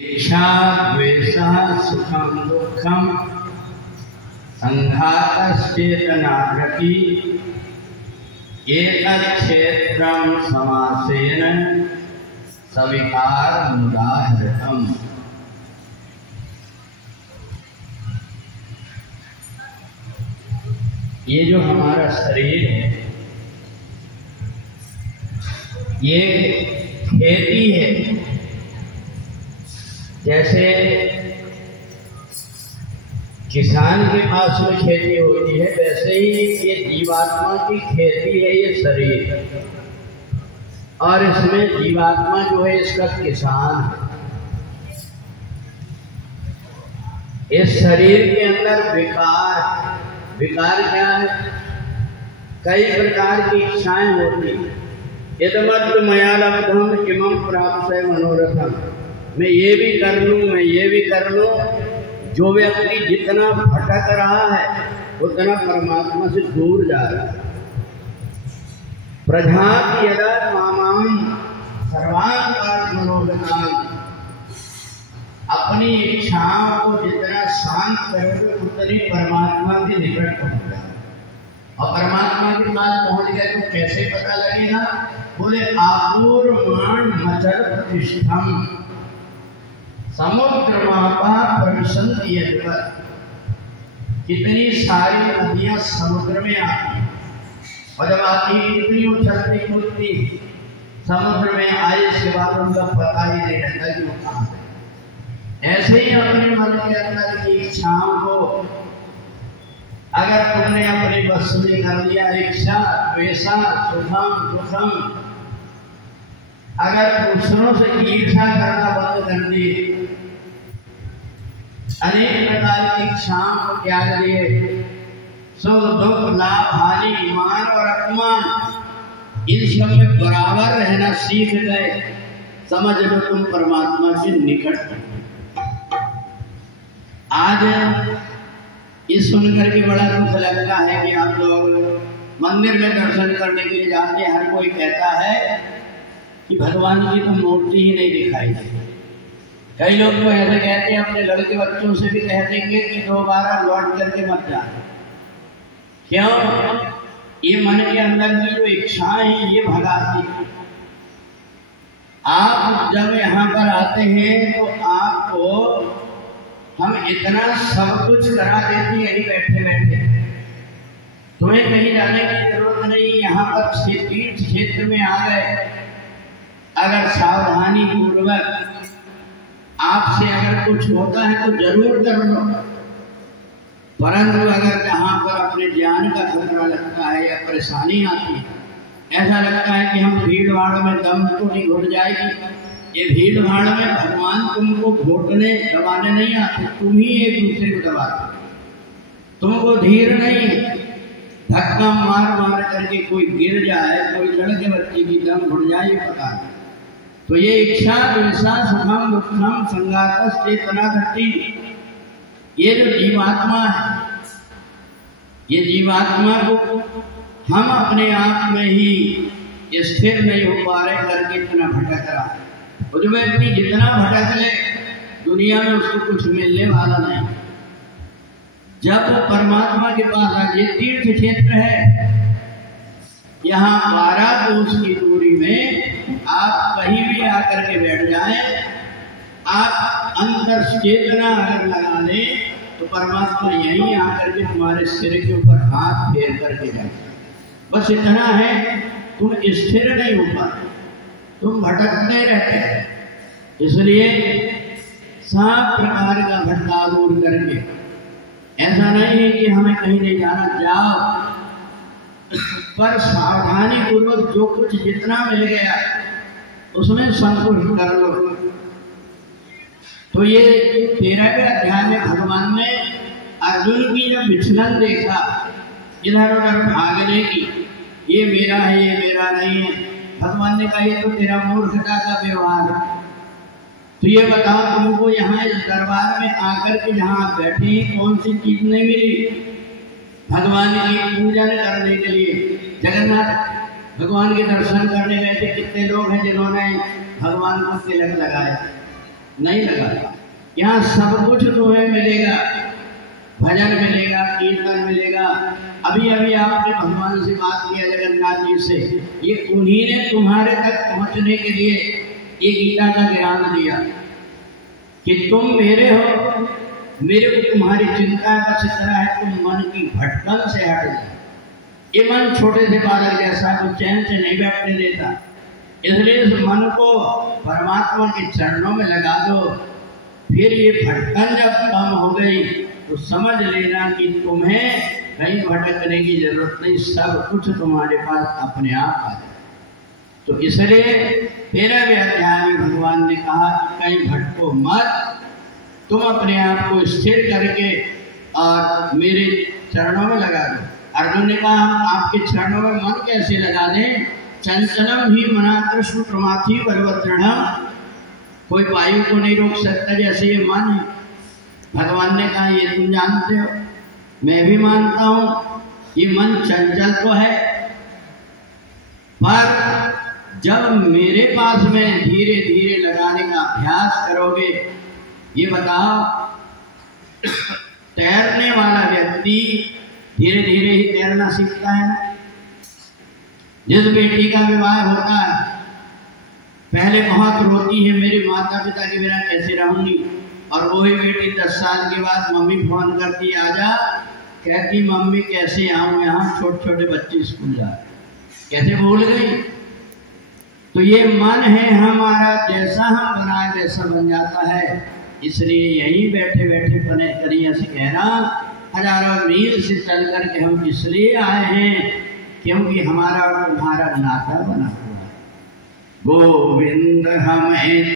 इच्छा द्वेषः सुखं दुःखं संघातश्चेतनाकृति एतच्छेत्रं समासेन सविकारमुदाहृतम्। ये जो हमारा शरीर है ये खेती है। जैसे किसान के पास में खेती होती है वैसे ही ये जीवात्मा की खेती है ये शरीर, और इसमें जीवात्मा जो है इसका किसान है। इस शरीर के अंदर विकार क्या है? कई प्रकार की इच्छाएं होती हैं। यदमद् मया लब्धम किमं प्राप्त मनोरथम, मैं ये भी कर लूँ, मैं ये भी कर लूँ। जो व्यक्ति जितना भटक रहा है उतना परमात्मा से दूर जा रहा है। प्रजाति यदा मामां सर्वान् मनोरथान्, अपनी इच्छाओं को जितना शांत करोगे उतनी परमात्मा के निकट पहुंच जाए। और परमात्मा के पास पहुंच गए तो कैसे पता लगेगा? बोले आपूर्वाण मचल प्रतिष्ठम समुद्र मापा प्रविशन्ति यद्वत्। कितनी सारी नदियां समुद्र में आती हैं और जब आती है कितनी उछलती कूदती, समुद्र में आए इसके बाद उनका पता ही नहीं रहता कि वो कहाँ है। ऐसे ही अपने मन के अंदर की इच्छाओं को अगर तुमने अपने बस में कर लिया, इच्छा द्वेषा सुखम दुखम, अगर दूसरों से ईर्ष्या करना बंद कर दी, अनेक प्रकार की इच्छाओं को त्याग दिए, सुख दुख लाभ हानि मान और अपमान इन सब में बराबर रहना सीख गए, समझ लो तुम परमात्मा के निकट। आज ये सुनकर के बड़ा दुख लगता है कि आप लोग मंदिर में दर्शन करने के लिए जाते हैं, हर कोई कहता है कि भगवान की तो मूर्ति ही नहीं दिखाई देती। कई लोग तो ऐसे कहते हैं, अपने लड़के बच्चों से भी कह देंगे कि दोबारा लौट करके मत जाना। क्यों? ये मन के अंदर की जो इच्छाएं हैं ये भगाती। आप जब यहाँ पर आते हैं तो आपको हम इतना सब कुछ करा देते हैं यही बैठे बैठे, तुम्हें कहीं जाने की जरूरत नहीं। यहाँ पर तीर्थ क्षेत्र में आ गए, अगर सावधानी पूर्वक आपसे अगर कुछ होता है तो जरूर कर लो, परंतु अगर जहाँ पर अपने ज्ञान का खतरा लगता है या परेशानी आती है, ऐसा लगता है कि हम भीड़ भाड़ में दम तो नहीं घुट जाएगी। ये भीड़ भाड़ में भगवान तुमको घोटने दबाने नहीं आते, तुम ही एक दूसरे को दबाते। तुमको धीर नहीं, धक्का मार मार करके कोई गिर जाए, कोई लड़के बच्चे की दम घुट जाए ये पता नहीं। तो ये इच्छा द्वेषा सुखम दुखम संघातश्चेतनाकृति, ये जो जीवात्मा है, ये जीवात्मा को हम अपने आप में ही स्थिर नहीं हो पा रहे करके इतना भटक रहा है। वो जो व्यक्ति जितना भटक ले दुनिया में उसको कुछ मिलने वाला नहीं। जब वो परमात्मा के पास आ, ये तीर्थ क्षेत्र है, यहाँ 12 कोस की दूरी में आप कहीं भी आकर के बैठ जाएं, आप अंतर चेतना अगर लगा लें तो परमात्मा यहीं आकर के तुम्हारे सिर के ऊपर हाथ फेर करके जाए। बस इतना है, तुम स्थिर नहीं हो पाते, तुम भटकते रहते हैं। इसलिए सब प्रकार का भटकाव दूर करके, ऐसा नहीं है कि हमें कहीं नहीं जाना, जाओ पर सावधानी पूर्वक जो कुछ जितना मिल गया उसमें संतुष्ट कर लो। तो ये 13वें अध्याय में भगवान ने अर्जुन की जब विचलन देखा, इधर उधर भागने की, ये मेरा है ये मेरा नहीं है, भगवान ने कहा ये तो तेरा मूर्खता का व्यवहार है। तो ये बताओ तुमको यहाँ इस दरबार में आकर के जहाँ आप बैठे कौन सी चीज नहीं मिली? भगवान की पूजन करने के लिए जगन्नाथ भगवान के दर्शन करने गए थे, कितने लोग हैं जिन्होंने भगवान को तिलक लगाया। नहीं लगाता। यहाँ सब कुछ तुम्हें मिलेगा, भजन मिलेगा, कीर्तन मिलेगा। अभी अभी आपने भगवान से बात किया, जगन्नाथ जी से, ये उन्हीं ने तुम्हारे तक पहुंचने के लिए ये गीता का ज्ञान दिया कि तुम मेरे हो, मेरे को तुम्हारी चिंता बस इतना है, तुम मन की भटकन से हट जाए। ये मन छोटे से बालक जैसा को चैन से नहीं बैठने देता, इसलिए इस मन को परमात्मा के चरणों में लगा दो। फिर ये भटकन जब कम हो गई तो समझ लेना कि तुम्हें कहीं भटकने की जरूरत नहीं, सब कुछ तुम्हारे पास अपने आप आ जाए। तो इसलिए 13वें अध्याय में भगवान ने कहा कि कहीं भटको मत, तुम अपने आप को स्थिर करके और मेरे चरणों में लगा दो। अर्जुन ने कहा हम आपके चरणों में मन कैसे लगा दें? चंचलम ही मना कृष्ण प्रमाथि बलवदृढ़, कोई वायु को नहीं रोक सकता जैसे ये मन है। भगवान ने कहा ये तुम जानते हो, मैं भी मानता हूं, ये मन चंचल तो है, पर जब मेरे पास में धीरे धीरे लगाने का अभ्यास करोगे, ये बताओ तैरने वाला व्यक्ति धीरे धीरे ही तैरना सीखता है। जिस बेटी का विवाह होता है पहले बहुत रोती है, मेरे माता पिता के बिना कैसे रहूंगी, और वही बेटी 10 साल के बाद मम्मी फोन करती आजा, कहती मम्मी कैसे आऊं, यहाँ छोटे छोटे बच्चे स्कूल जाते, कैसे भूल गई। तो ये मन है हमारा, जैसा हम बनाए वैसा बन जाता है। इसलिए यहीं बैठे बैठे पने करिए से कहना, हजारों मील से चल करके हम इसलिए आए हैं क्योंकि हमारा और तुम्हारा नाता बना हुआ है। गोविंद हमें